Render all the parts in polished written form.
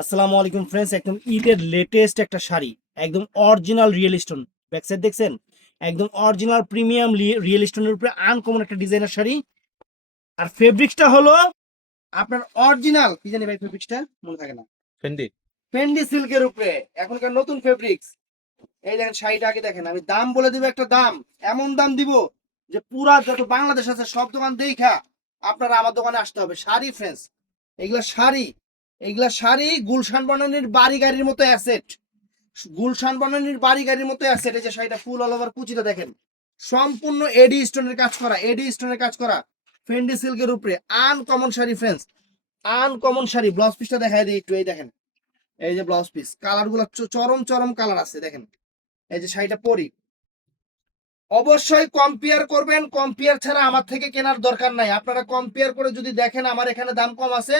আসসালামু আলাইকুম ফ্রেন্ডস, একদম ঈদের লেটেস্ট একটা শাড়ি, একদম অরিজিনাল রিয়েল স্টোন। ব্যাকসাইড দেখছেন, একদম অরিজিনাল প্রিমিয়াম রিয়েল স্টোনের উপরে আনকমন একটা ডিজাইনার শাড়ি। আর ফেব্রিক্সটা হলো আপনার অরিজিনাল, কি জানি ভাই ফেব্রিক্সটা মনে থাকে না, ফেন্ডি। ফেন্ডি সিল্কের উপরে এখনকার নতুন ফেব্রিক্স। এই দেখেন শাড়িটা, আগে দেখেন, আমি দাম বলে দিব, একটা দাম এমন দাম দিব যে পুরা যত বাংলাদেশ আছে সব দোকান দেখা আপনারা আমার দোকানে আসতে হবে। শাড়ি ফ্রেন্ডস, এগুলা শাড়ি, এগুলা শাড়ি গুলশান বনানীর বাড়ি গাড়ির মতো অ্যাসেট, গুলশান বনানীর বাড়ি গাড়ির মতো অ্যাসেট। এই যে শাড়িটা ফুল অল ওভার কুচিটা দেখেন, সম্পূর্ণ এডি স্টোনের কাজ করা, এডি স্টোনের কাজ করা, ফেন্ডি সিল্কের উপরে uncommon sari friends, uncommon sari. Blouse পিসটা দেখাই দিই একটু, এই দেখেন, এই যে ব্লাউজ পিস, কালার গুলো চরম চরম কালার আছে দেখেন। এই যে শাড়িটা পরি, অবশ্যই কম্পেয়ার করবেন, কম্পেয়ার ছাড়া আমার থেকে কেনার দরকার নাই। আপনারা কম্পেয়ার করে যদি দেখেন আমার এখানে দাম কম আছে,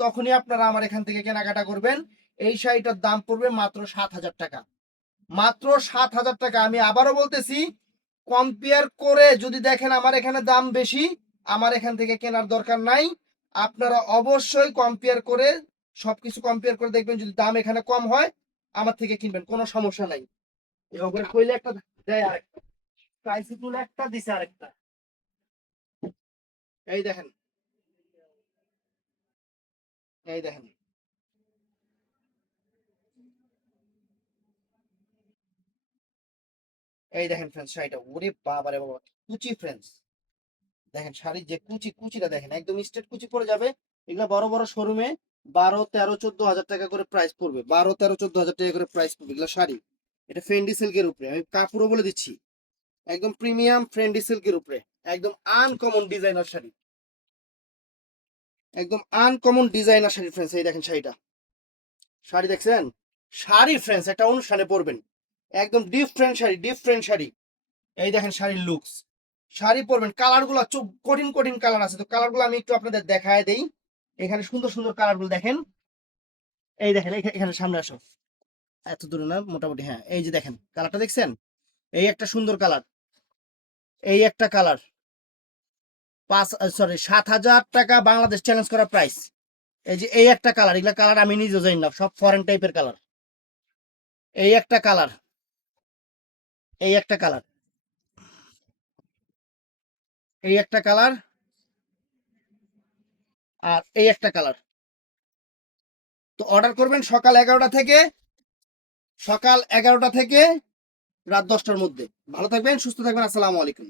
তখনই আপনারা আমার এখান থেকে কেনাকাটা করবেন। এই শাড়িটার দাম পড়বে মাত্র 7,000 টাকা, মাত্র 7,000 টাকা। আমি আবারও বলতেছি, কম্পেয়ার করে যদি দেখেন আমার এখানে দাম বেশি, আমার এখান থেকে কেনার দরকার নাই। আপনারা অবশ্যই কম্পেয়ার করে, সবকিছু কম্পেয়ার করে দেখবেন, যদি দাম এখানে কম হয় আমার থেকে কিনবেন, কোনো সমস্যা নাই। এভাবে কইলে একটা দেয় আরেকটা, ট্রাইসিকুল একটা দিছে আরেকটা। এই দেখেন, এই দেখেন, এই দেখেন ফ্রেন্ডস শাড়িটা, ওরে বাবা রে বাবা, কুচি ফ্রেন্ডস। দেখেন শাড়ির যে কুচি, কুচিটা দেখেন, একদম স্ট্রেট কুচি পড়ে যাবে। এগুলো বড় বড় শোরুমে 12, 13, 14 হাজার টাকা করে প্রাইস পড়বে, 12, 13, 14 হাজার টাকা করে প্রাইস পড়বে এগুলো শাড়ি। এটা ফেন্ডি সিল্কের উপরে, আমি কাপড়ও বলে দিচ্ছি, একদম প্রিমিয়াম ফেন্ডি সিল্কের উপরে, একদম আনকমন ডিজাইনার শাড়ি, একদম আনকমন ডিজাইনার শাড়ি ফ্রেন্ডস। এই দেখেন শাড়িটা, শাড়ি দেখছেন, শাড়ি ফ্রেন্ডস একটা অনুষ্ঠানে পরবেন, একদম ডিফারেন্ট শাড়ি, ডিফারেন্ট শাড়ি। এই দেখেন শাড়ির লুকস, শাড়ি পরবেন, কালার গুলো চোখ, কঠিন কঠিন কালার আছে, তো কালার গুলো আমি একটু আপনাদের দেখায় দেই। এখানে সুন্দর সুন্দর কালার গুলো দেখেন, এই দেখেন, এখানে সামনে আসো, এত দূরে না মোটামুটি, হ্যাঁ এই যে দেখেন কালারটা দেখছেন, এই একটা সুন্দর কালার, এই একটা কালার, 7,000 টাকা বাংলাদেশ চ্যালেঞ্জ করা প্রাইস। এই যে এই একটা কালার, এগুলা কালার আমি নিজেও জানি না, সব ফরেন টাইপের কালার। এই একটা কালার, এই একটা কালার, এই একটা কালার, আর এই একটা কালার। তো অর্ডার করবেন সকাল 11টা থেকে রাত 10টার মধ্যে। ভালো থাকবেন, সুস্থ থাকবেন, আসসালামু আলাইকুম।